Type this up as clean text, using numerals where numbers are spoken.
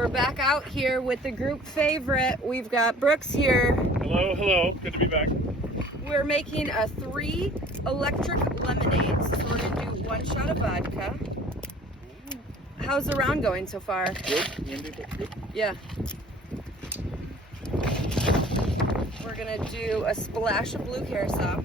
We're back out here with the group favorite. We've got Brooks here. Hello, hello. Good to be back. We're making a 3 electric lemonades. So we're gonna do 1 shot of vodka. How's the round going so far? Good. Windy, but good. Yeah. We're gonna do a splash of blue carousel.